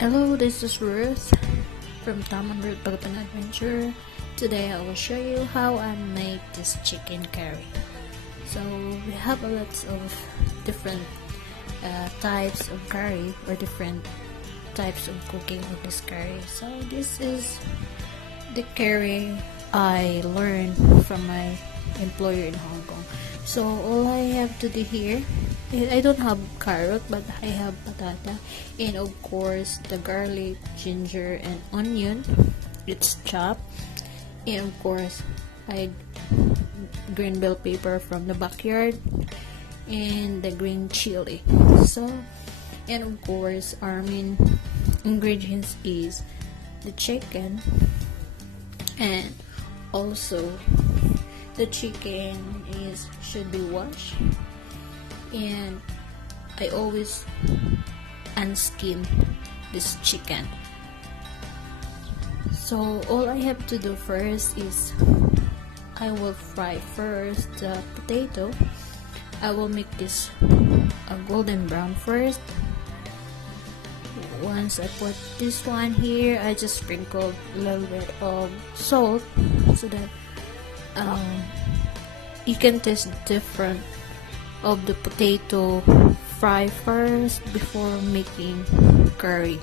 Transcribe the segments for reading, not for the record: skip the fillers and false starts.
Hello, this is Ruth from Tom and Ruth Philippine Adventure. Today I will show you how I make this chicken curry. So we have a lot of different types of curry or different types of cooking of this curry. So this is the curry I learned from my employer in Hong Kong. So all I have to do here, I don't have carrot, but I have patata, and of course the garlic, ginger, and onion. It's chopped, and of course I green bell pepper from the backyard, and the green chili. So, and of course our main ingredients is the chicken, and also the chicken should be washed, and I always unskin this chicken. So all I have to do first is I will fry first the potato. I will make this a golden brown first. Once I put this one here, I just sprinkle a little bit of salt so that you can taste different of the potato fry first before making curry.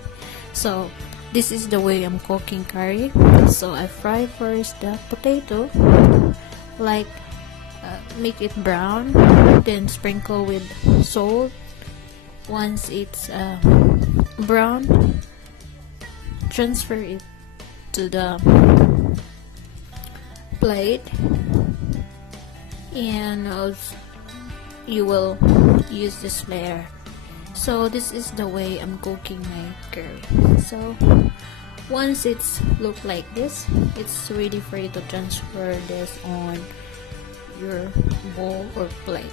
So this is the way I'm cooking curry. So I fry first the potato, like make it brown, then sprinkle with salt. Once it's brown, transfer it to the plate, and you will use this layer. So this is the way I'm cooking my curry. So once it's look like this, it's ready for you to transfer this on your bowl or plate.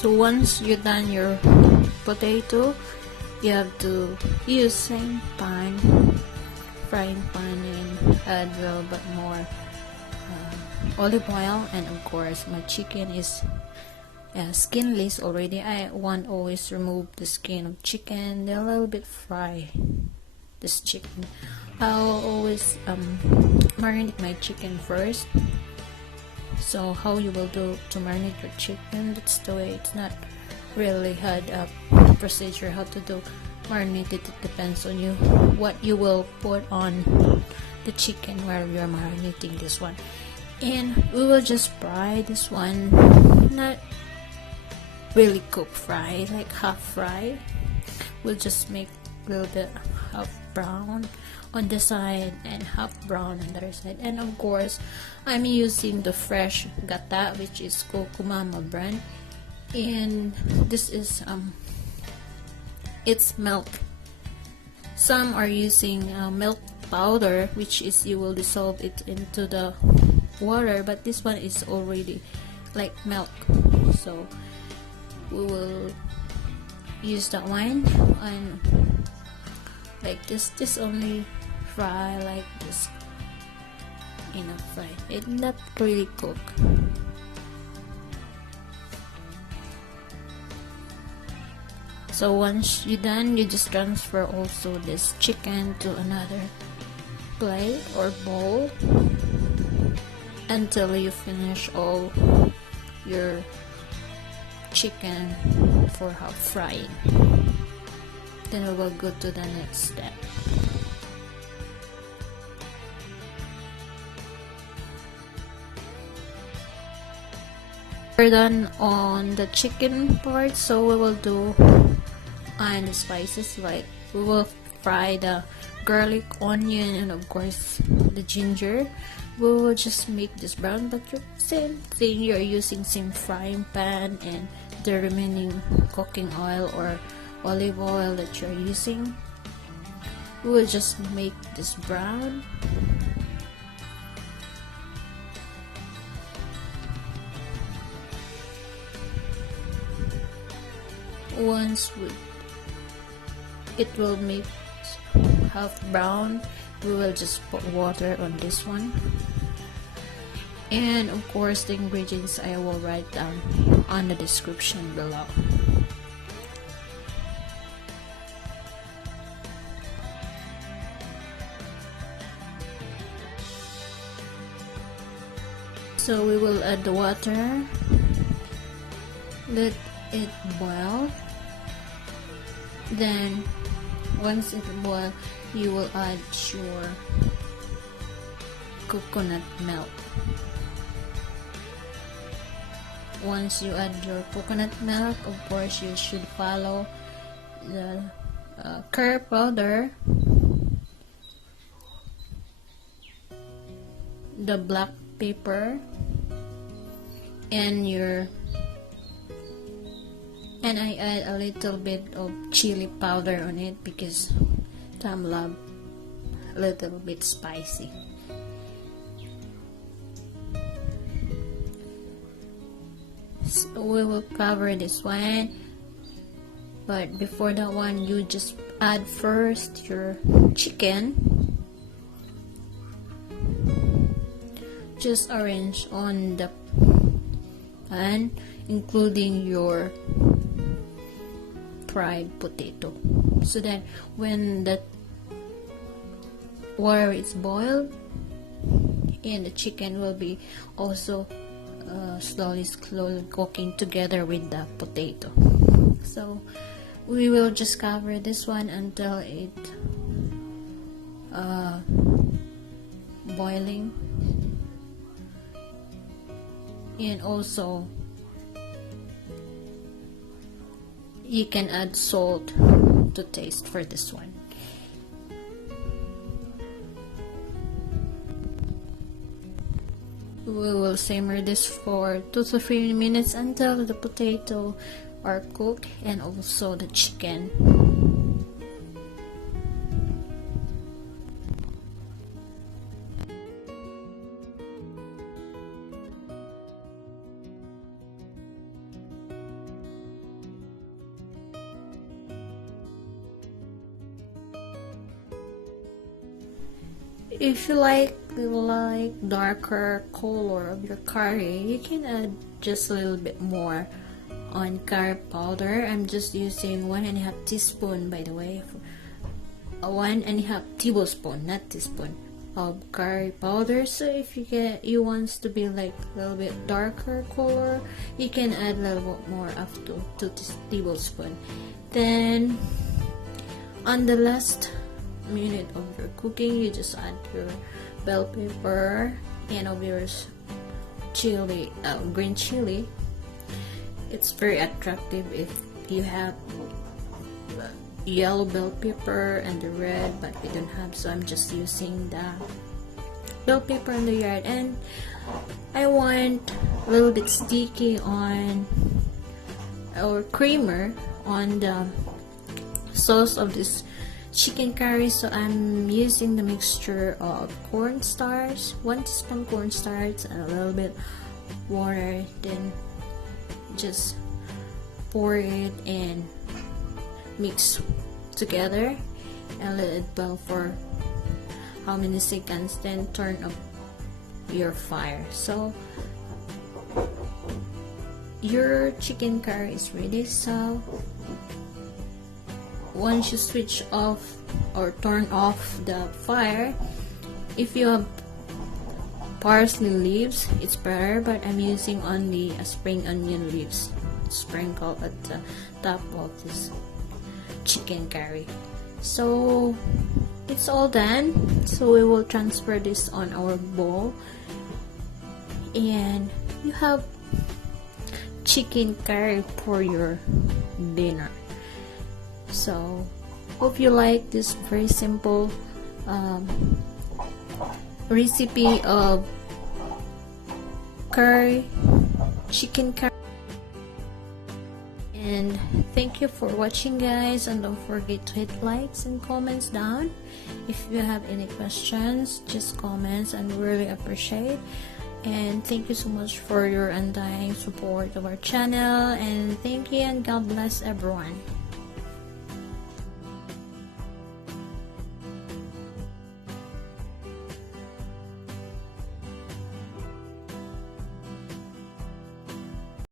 So once you're done your potato, you have to use same pan, frying pan, and add a little bit more olive oil. And of course my chicken is skinless already. I want always remove the skin of chicken, then a little bit fry this chicken. I'll always marinate my chicken first. So how you will do to marinate your chicken, that's the way. It's not really hard procedure how to do marinate it. It depends on you what you will put on the chicken while you're marinating this one. And we will just fry this one, not really cook fry, like half fry. We'll just make a little bit half brown on the side and half brown on the other side. And of course I'm using the fresh gata, which is Kokumama brand, and this is it's milk. Some are using milk powder, which is you will dissolve it into the water, but this one is already like milk. So we will use that one, and like this only fry like this, enough fry it, not really cook. So once you're done, you just transfer also this chicken to another plate or bowl until you finish all your chicken for half frying. Then we will go to the next step. We're done on the chicken part, so we will do on the spices. Like we will fry the garlic, onion, and of course the ginger. We will just make this brown, but same thing, you're using same frying pan and the remaining cooking oil or olive oil that you're using. We will just make this brown. Once it will make half brown, we will just put water on this one. And of course, the ingredients I will write down on the description below. So we will add the water, let it boil. Then once it boils, you will add your coconut milk. Once you add your coconut milk, of course you should follow the curry powder, the black pepper, and I add a little bit of chili powder on it because Tom loves a little bit spicy. So we will cover this one, but before that one, you just add first your chicken. Just arrange on the pan, including your fried potato, so that when the water is boiled and the chicken will be also slowly cooking together with the potato. So we will just cover this one until it boiling. And also you can add salt to taste for this one. We will simmer this for 2 to 3 minutes until the potato are cooked and also the chicken. If you like darker color of your curry, you can add just a little bit more on curry powder. I'm just using 1.5 teaspoon, by the way, 1.5 tablespoon, not teaspoon, of curry powder. So if you want to be like a little bit darker color, you can add a little bit more up to 2 tablespoon. Then on the last minute of your cooking, you just add your bell pepper and of your chili, green chili. It's very attractive if you have yellow bell pepper and the red, but we don't have, so I'm just using the bell pepper in the yard. And I want a little bit sticky on or creamer on the sauce of this chicken curry, so I'm using the mixture of cornstarch, 1 teaspoon cornstarch and a little bit water. Then just pour it and mix together and let it boil for how many seconds, then turn up your fire. So your chicken curry is ready. So once you switch off or turn off the fire, if you have parsley leaves, it's better, but I'm using only a spring onion leaves sprinkled at the top of this chicken curry. So it's all done. So we will transfer this on our bowl, and you have chicken curry for your dinner. So hope you like this very simple recipe of chicken curry. And thank you for watching, guys, and don't forget to hit likes and comments down. If you have any questions, just comments, and really appreciate. And thank you so much for your undying support of our channel, and thank you, and God bless everyone.